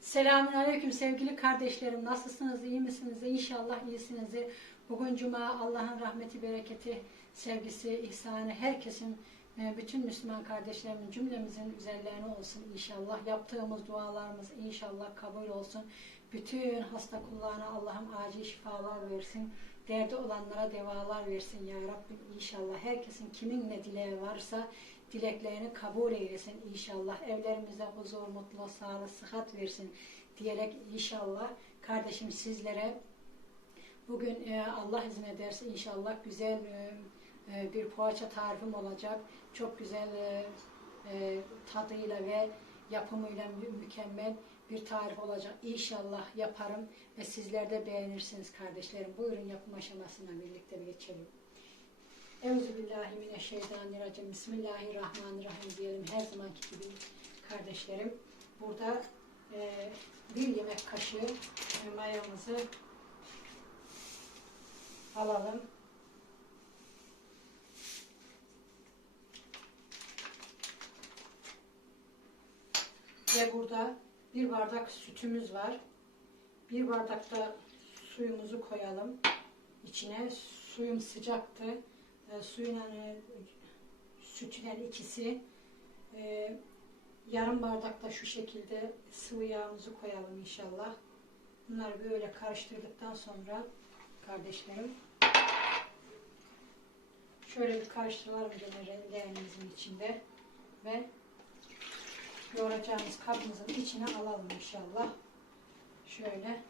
Selamünaleyküm sevgili kardeşlerim. Nasılsınız? iyi misiniz? İnşallah iyisinizdir. Bugün cuma Allah'ın rahmeti, bereketi, sevgisi, ihsanı herkesin e, bütün Müslüman kardeşlerimin cümlemizin üzerlerine olsun inşallah. Yaptığımız dualarımız inşallah kabul olsun. Bütün hasta kullarına Allah'ım acil şifalar versin. Derdi olanlara devalar versin ya Rabbim inşallah. Herkesin kimin ne dileği varsa dileklerini kabul eylesin inşallah. Evlerimize huzur, mutluluk, sağlık, sıhhat versin diyerek inşallah kardeşim sizlere bugün e, Allah izin ederse inşallah güzel e, e, bir poğaça tarifim olacak. Çok güzel e, e, tadıyla ve yapımıyla mü- mükemmel bir tarif olacak. İnşallah yaparım ve sizler de beğenirsiniz kardeşlerim. Buyurun yapım aşamasına birlikte bir geçelim. Euzubillahimineşşeytanirracim. Bismillahirrahmanirrahim diyelim her zamanki gibi kardeşlerim. Burada e, bir yemek kaşığı mayamızı alalım. Ve burada bir bardak sütümüz var. Bir bardak da suyumuzu koyalım içine. Suyum sıcaktı. E, suyla e, sütüyle ikisi e, yarım bardak da şu şekilde sıvı yağımızı koyalım inşallah. Bunları böyle karıştırdıktan sonra kardeşlerim şöyle bir karıştıralım leğenimizin içinde ve yoğuracağımız kabımızın içine alalım inşallah. Şöyle.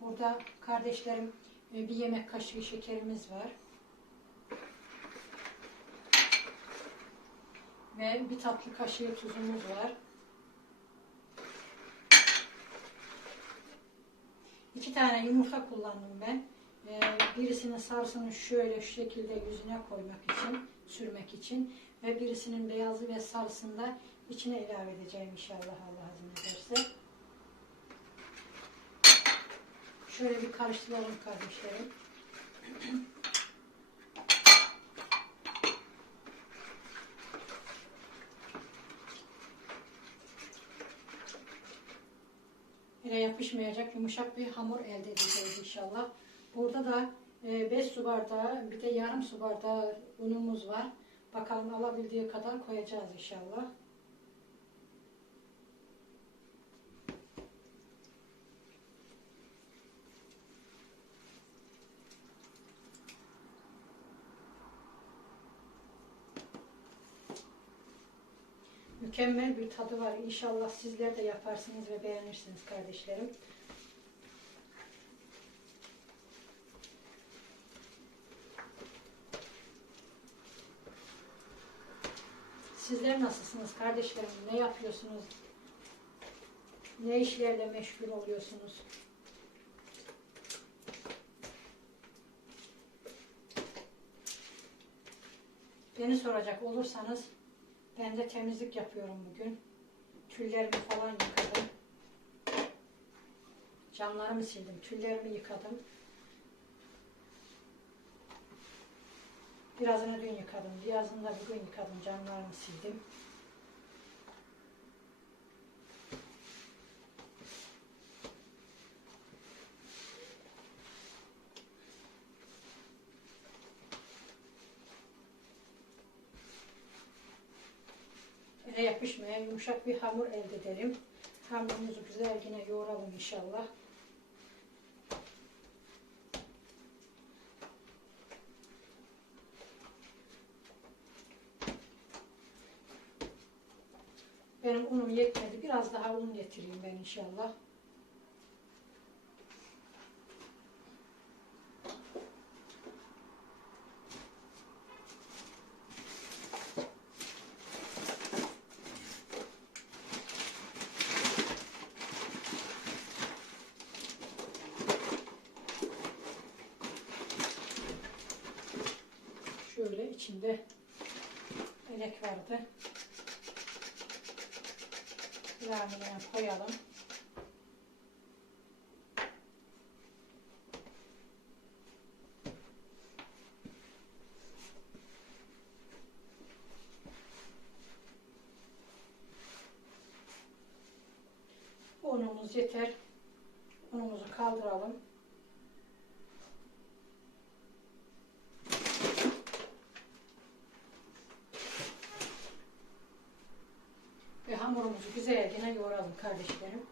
Burada kardeşlerim e, bir yemek kaşığı şekerimiz var. Ve bir tatlı kaşığı tuzumuz var. İki tane yumurta kullandım ben. Ee, birisinin sarısını şöyle şu şekilde yüzüne koymak için, sürmek için ve birisinin beyazı ve sarısını da içine ilave edeceğim inşallah Allah izin ederse. Şöyle bir karıştıralım kardeşlerim. Yine yapışmayacak yumuşak bir hamur elde edeceğiz inşallah. Burada da 5 su bardağı bir de yarım su bardağı unumuz var. Bakalım alabildiği kadar koyacağız inşallah. Mükemmel bir tadı var. İnşallah sizler de yaparsınız ve beğenirsiniz kardeşlerim. Sizler nasılsınız kardeşlerim? Ne yapıyorsunuz? Ne işlerle meşgul oluyorsunuz? Beni soracak olursanız ben de temizlik yapıyorum bugün. Tüllerimi falan yıkadım. Camlarımı sildim. Tüllerimi yıkadım. Birazını dün yıkadım. Birazını da bugün yıkadım. Camlarımı sildim. Yapışmayan yumuşak bir hamur elde edelim. Hamurumuzu güzel yine yoğuralım inşallah. Benim unum yetmedi. Biraz daha un getireyim ben inşallah. Şöyle içinde elek vardı. Yağını koyalım. Unumuz yeter. Unumuzu kaldıralım. Ve hamurumuzu güzelce yoğuralım kardeşlerim.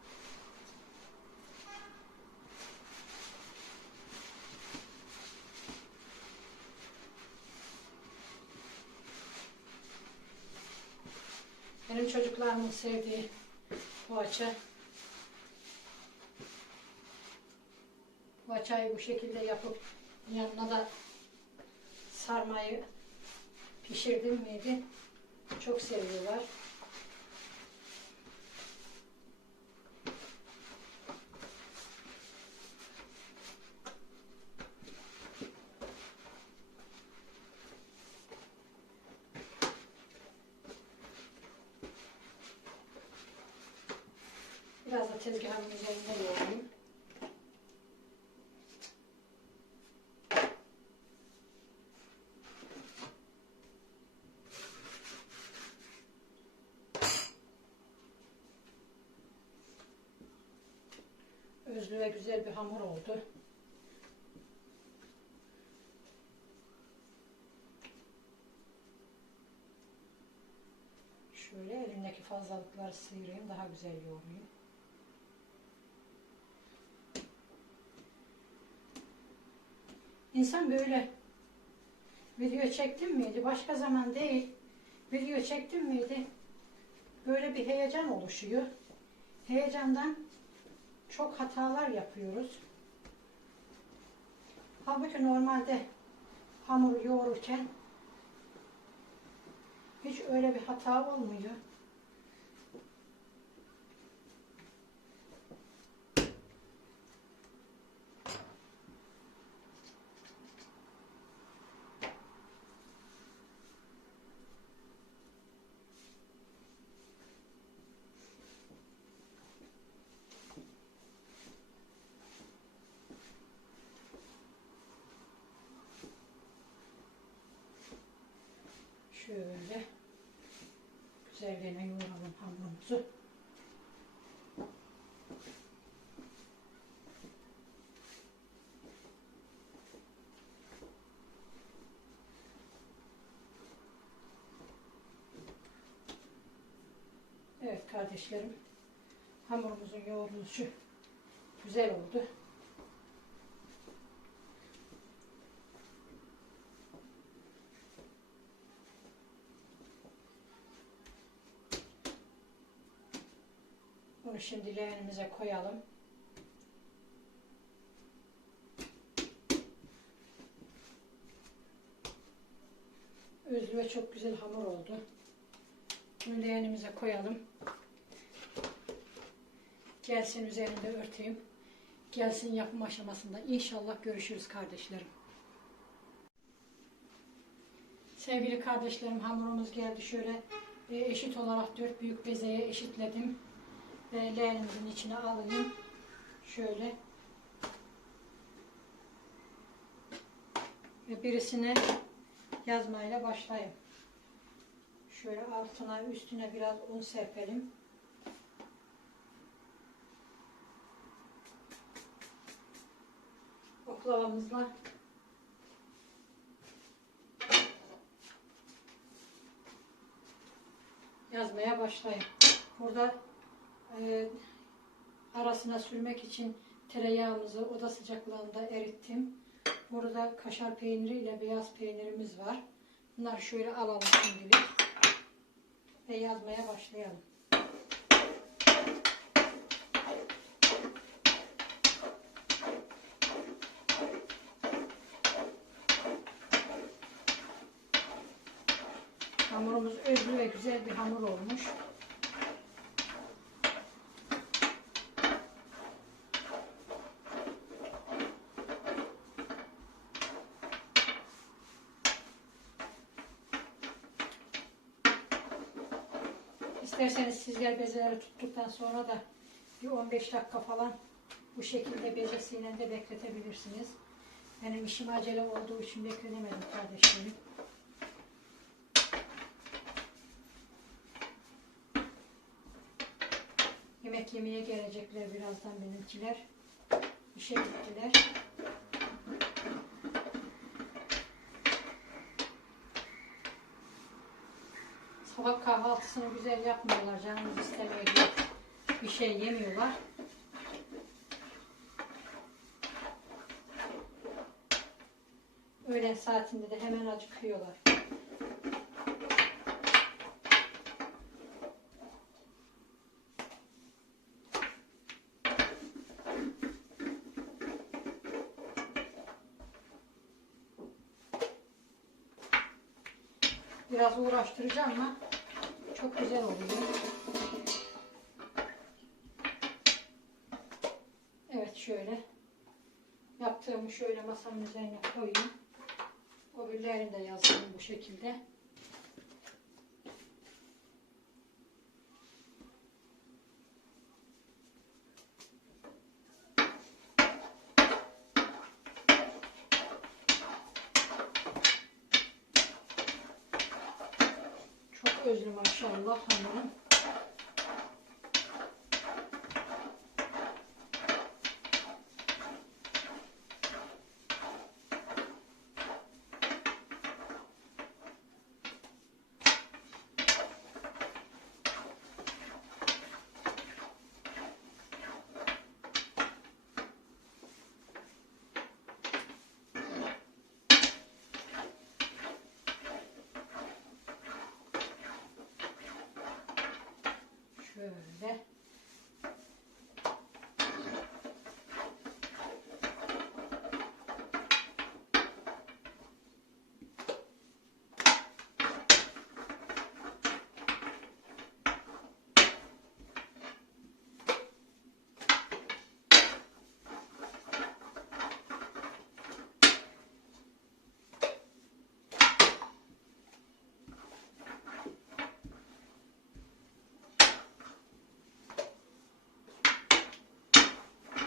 Benim çocuklarımın sevdiği poğaça. Poğaçayı bu şekilde yapıp yanına da sarmayı pişirdim miydi? Çok seviyorlar. Biraz da tezgahın üzerinde yoğurayım. Özlü ve güzel bir hamur oldu. Şöyle elimdeki fazlalıkları sıyırayım, daha güzel yoğurayım. İnsan böyle video çektim miydi? Başka zaman değil. Video çektim miydi? Böyle bir heyecan oluşuyor. Heyecandan çok hatalar yapıyoruz. Halbuki normalde hamuru yoğururken hiç öyle bir hata olmuyor. Şöyle güzelliğine yoğuralım hamurumuzu. Evet kardeşlerim hamurumuzun yoğruluşu güzel oldu. Bunu şimdi leğenimize koyalım. Özlü ve çok güzel hamur oldu. Bunu leğenimize koyalım. Gelsin üzerinde örteyim. Gelsin yapım aşamasında. İnşallah görüşürüz kardeşlerim. Sevgili kardeşlerim hamurumuz geldi. Şöyle e, eşit olarak dört büyük bezeye eşitledim leğenimizin içine alayım. Şöyle. Ve birisine yazmayla başlayayım. Şöyle altına üstüne biraz un serpelim. Oklavamızla yazmaya başlayayım. Burada e, arasına sürmek için tereyağımızı oda sıcaklığında erittim. Burada kaşar peyniri ile beyaz peynirimiz var. Bunları şöyle alalım şimdilik. Ve yazmaya başlayalım. Hamurumuz özlü ve güzel bir hamur olmuş. İsterseniz sizler bezeleri tuttuktan sonra da bir 15 dakika falan bu şekilde bezesiyle de bekletebilirsiniz. Benim işim acele olduğu için beklenemedim kardeşlerim. Yemek yemeye gelecekler birazdan benimkiler. İşe gittiler. Kahvaltısını güzel yapmıyorlar. Canımız istemiyor diye bir şey yemiyorlar. Öğlen saatinde de hemen acıkıyorlar. Biraz uğraştıracağım ama çok güzel oluyor. Evet şöyle yaptığımı şöyle masanın üzerine koyayım. Öbürlerini de yazayım bu şekilde. Çok özlü maşallah hanımım. Şöyle.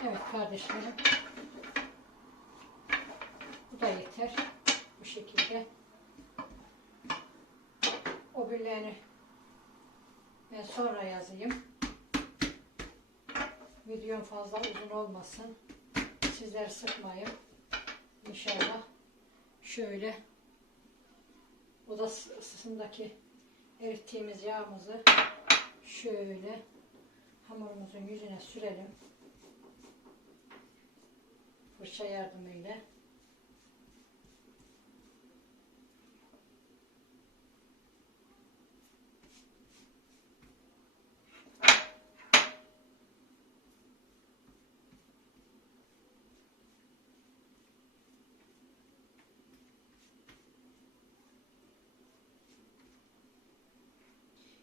Evet kardeşlerim. Bu da yeter. Bu şekilde. O birilerini ben sonra yazayım. Videom fazla uzun olmasın. Sizler sıkmayın. İnşallah. Şöyle oda ısısındaki erittiğimiz yağımızı şöyle hamurumuzun yüzüne sürelim fırça yardımıyla.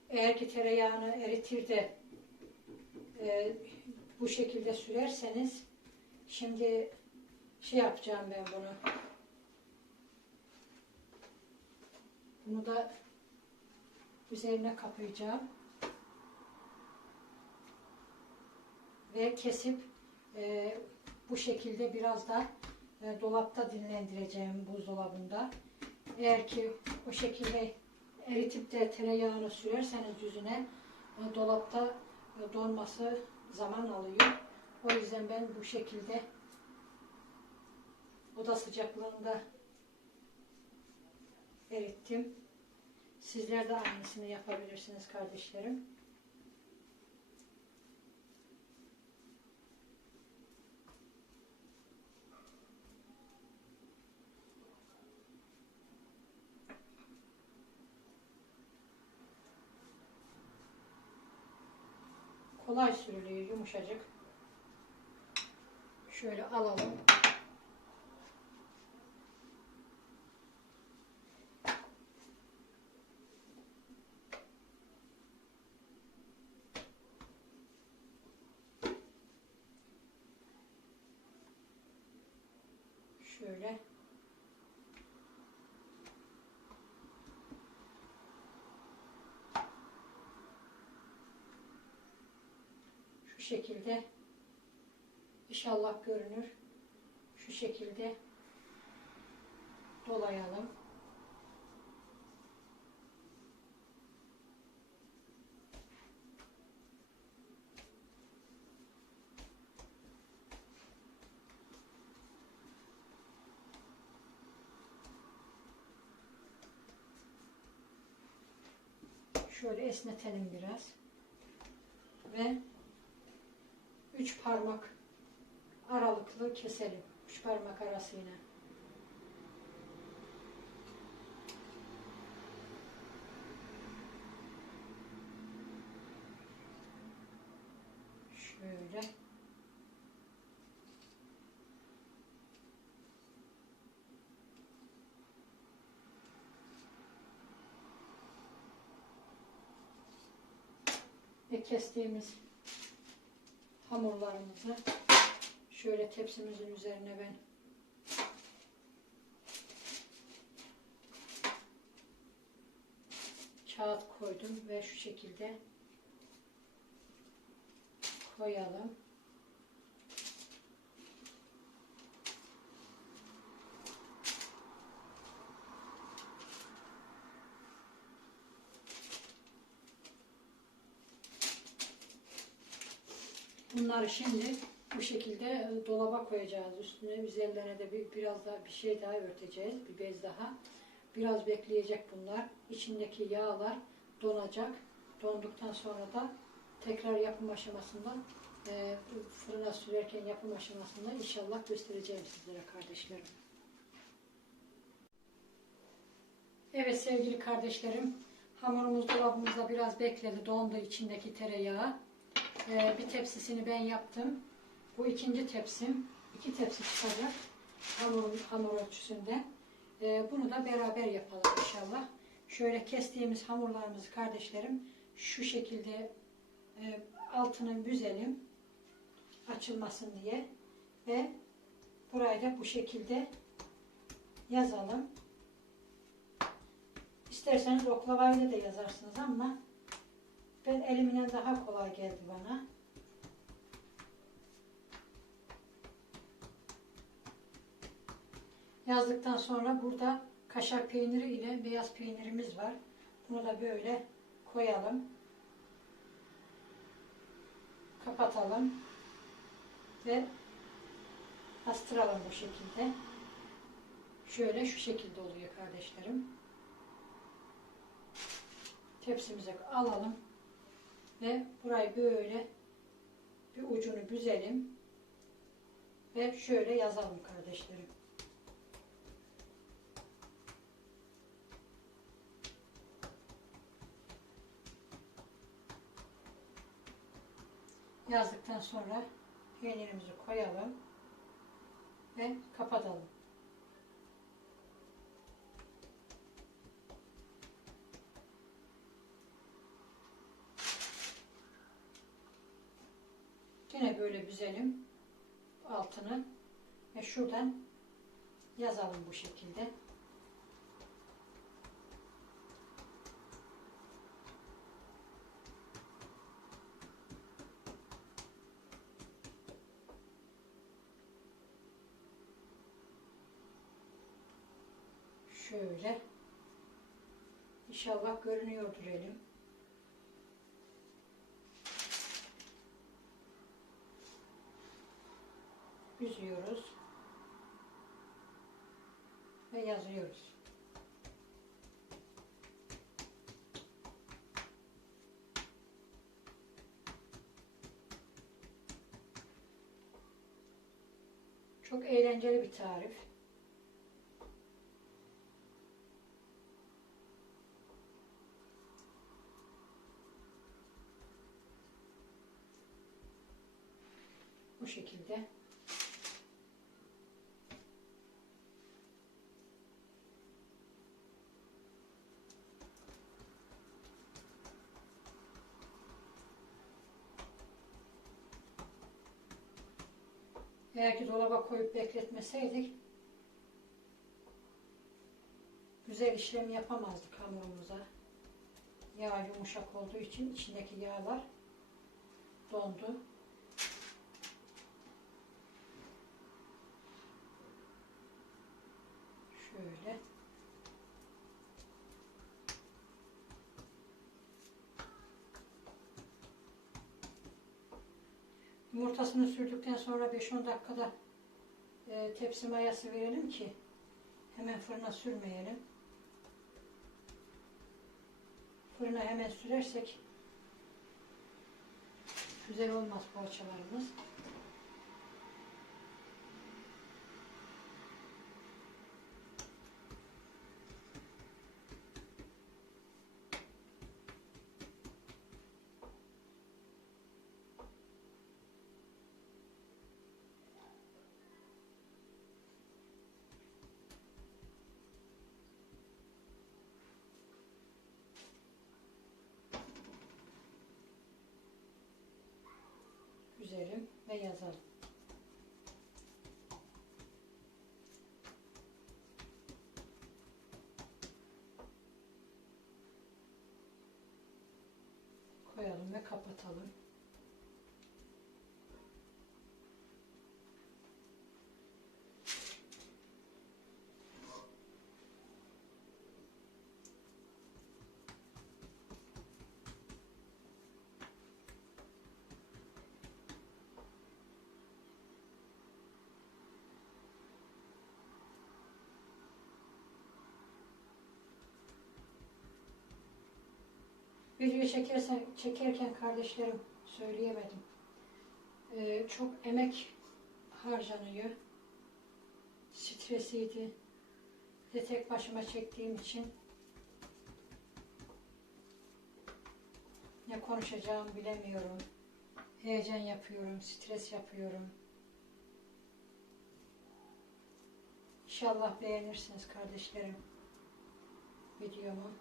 Eğer ki tereyağını eritir de e, bu şekilde sürerseniz şimdi şey yapacağım ben bunu. Bunu da üzerine kapayacağım. Ve kesip e, bu şekilde biraz da e, dolapta dinlendireceğim buzdolabında. Eğer ki o şekilde eritip de tereyağını sürerseniz yüzüne e, dolapta e, donması zaman alıyor. O yüzden ben bu şekilde oda sıcaklığında erittim. Sizler de aynısını yapabilirsiniz kardeşlerim. Kolay sürülüyor yumuşacık. Şöyle alalım. Şöyle. Şu şekilde inşallah görünür. Şu şekilde dolayalım. Şöyle esnetelim biraz. Ve üç parmak aralıklı keselim. Üç parmak arasıyla. Şöyle. Ve kestiğimiz hamurlarımızı şöyle tepsimizin üzerine ben kağıt koydum ve şu şekilde koyalım. Bunları şimdi bu şekilde e, dolaba koyacağız. Üstüne üzerlerine de bir, biraz daha bir şey daha örteceğiz. Bir bez daha. Biraz bekleyecek bunlar. İçindeki yağlar donacak. Donduktan sonra da tekrar yapım aşamasında e, fırına sürerken yapım aşamasında inşallah göstereceğim sizlere kardeşlerim. Evet sevgili kardeşlerim hamurumuz dolabımızda biraz bekledi dondu içindeki tereyağı. Ee, bir tepsisini ben yaptım. Bu ikinci tepsim. İki tepsi çıkacak hamur, hamur ölçüsünde. Ee, bunu da beraber yapalım inşallah. Şöyle kestiğimiz hamurlarımızı kardeşlerim şu şekilde e, altını büzelim açılmasın diye ve burayı da bu şekilde yazalım. İsterseniz oklavayla da yazarsınız ama ben elimden daha kolay geldi bana. Yazdıktan sonra burada kaşar peyniri ile beyaz peynirimiz var. Bunu da böyle koyalım. Kapatalım. Ve bastıralım bu şekilde. Şöyle şu şekilde oluyor kardeşlerim. Tepsimize alalım ve burayı böyle bir ucunu büzelim ve şöyle yazalım kardeşlerim. Yazdıktan sonra peynirimizi koyalım ve kapatalım. Yine böyle büzelim altını ve şuradan yazalım bu şekilde. Şöyle. İnşallah görünüyordur elim. Büzüyoruz. Ve yazıyoruz. Çok eğlenceli bir tarif. Bu şekilde. Eğer ki dolaba koyup bekletmeseydik güzel işlem yapamazdık hamurumuza. Yağ yumuşak olduğu için içindeki yağlar dondu. Şöyle. Yumurtasını sürdükten sonra 5-10 dakikada e, tepsi mayası verelim ki hemen fırına sürmeyelim. fırına hemen sürersek güzel olmaz poğaçalarımız. Güzelim ve yazalım. Koyalım ve kapatalım. Video çekersen, çekerken kardeşlerim söyleyemedim. Ee, çok emek harcanıyor. Stresiydi. De tek başıma çektiğim için ne konuşacağımı bilemiyorum. Heyecan yapıyorum, stres yapıyorum. İnşallah beğenirsiniz kardeşlerim videomu.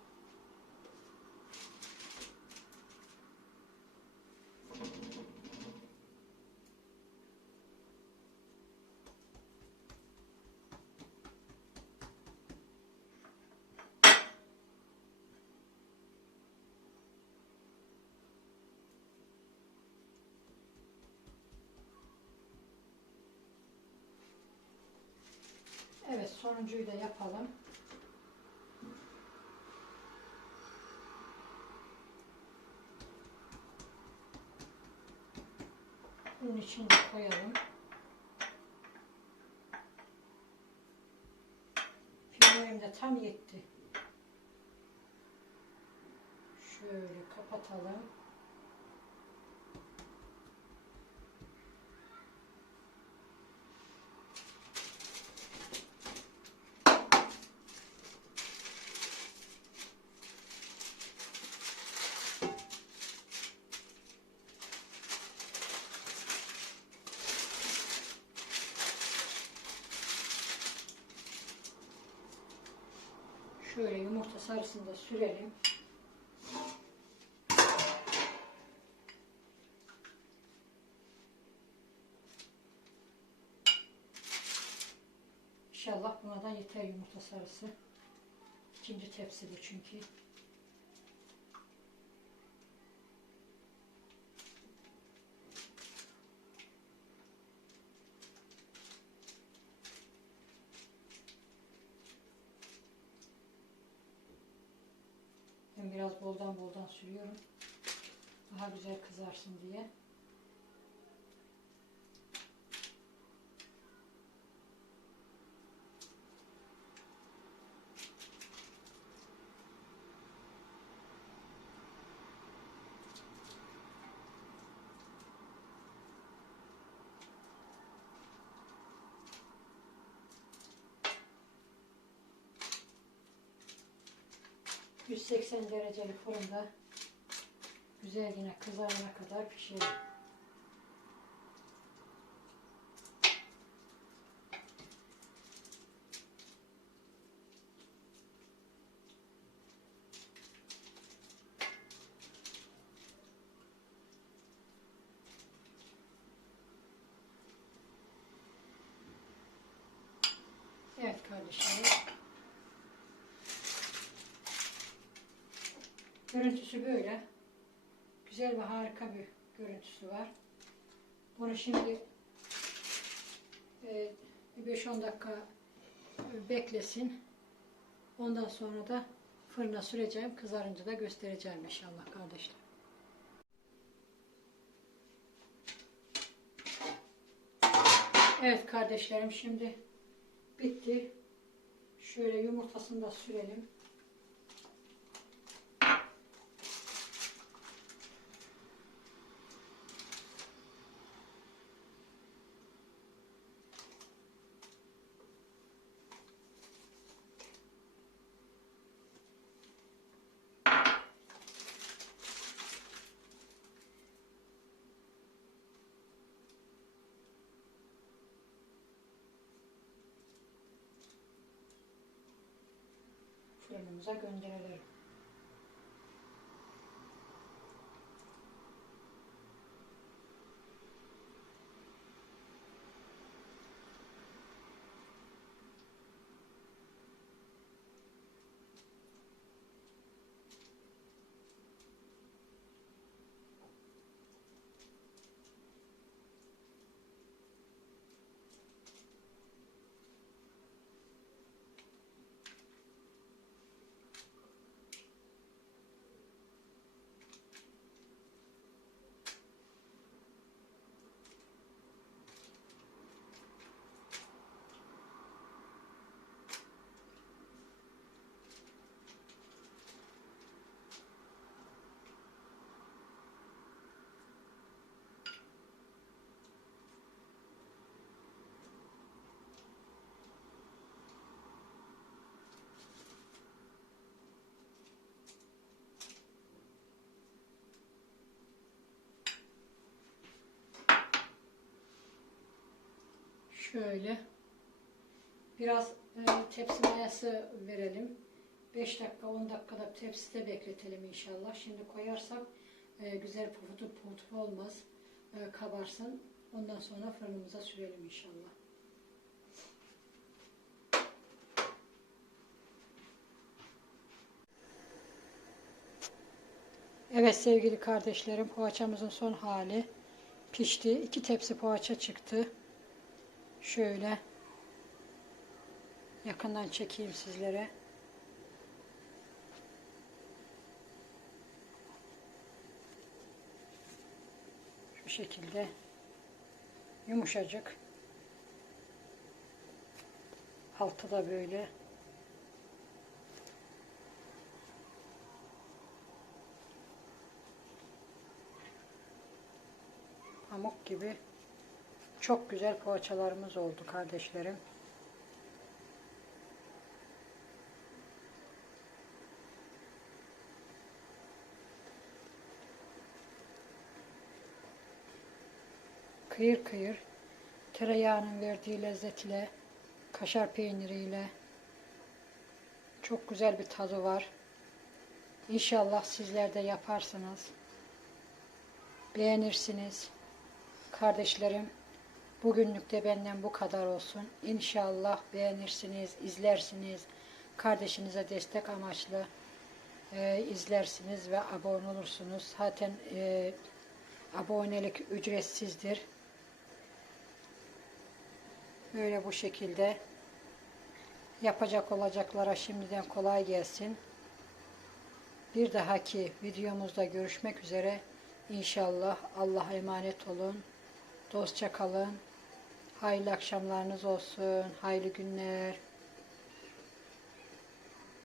Evet sonuncuyu da yapalım. Bunun için de koyalım. Pimlerim de tam yetti. Şöyle kapatalım. Şöyle yumurta sarısını da sürelim. İnşallah buna da yeter yumurta sarısı. İkinci tepsi bu çünkü. Ben biraz boldan boldan sürüyorum. Daha güzel kızarsın diye. ...180 dereceli fırında... ...güzel yine kızarana kadar pişirelim. Evet kardeşlerim. Görüntüsü böyle. Güzel ve harika bir görüntüsü var. Bunu şimdi e, bir 5-10 dakika e, beklesin. Ondan sonra da fırına süreceğim. Kızarınca da göstereceğim inşallah kardeşler. Evet kardeşlerim şimdi bitti. Şöyle yumurtasını da sürelim. Fırınımıza gönderelim. Şöyle biraz e, tepsi mayası verelim. 5 dakika 10 dakikada tepside bekletelim inşallah. Şimdi koyarsak e, güzel pufutu pufutu olmaz. E, kabarsın. Ondan sonra fırınımıza sürelim inşallah. Evet sevgili kardeşlerim poğaçamızın son hali pişti. İki tepsi poğaça çıktı. Şöyle yakından çekeyim sizlere. Şu şekilde yumuşacık. Altı da böyle. Pamuk gibi çok güzel poğaçalarımız oldu kardeşlerim. Kıyır kıyır tereyağının verdiği lezzet ile kaşar peyniriyle çok güzel bir tadı var. İnşallah sizler de yaparsınız. Beğenirsiniz. Kardeşlerim Bugünlük de benden bu kadar olsun. İnşallah beğenirsiniz, izlersiniz. Kardeşinize destek amaçlı e, izlersiniz ve abone olursunuz. Zaten e, abonelik ücretsizdir. Böyle bu şekilde yapacak olacaklara şimdiden kolay gelsin. Bir dahaki videomuzda görüşmek üzere. İnşallah Allah'a emanet olun. Dostça kalın. Hayırlı akşamlarınız olsun. Hayırlı günler.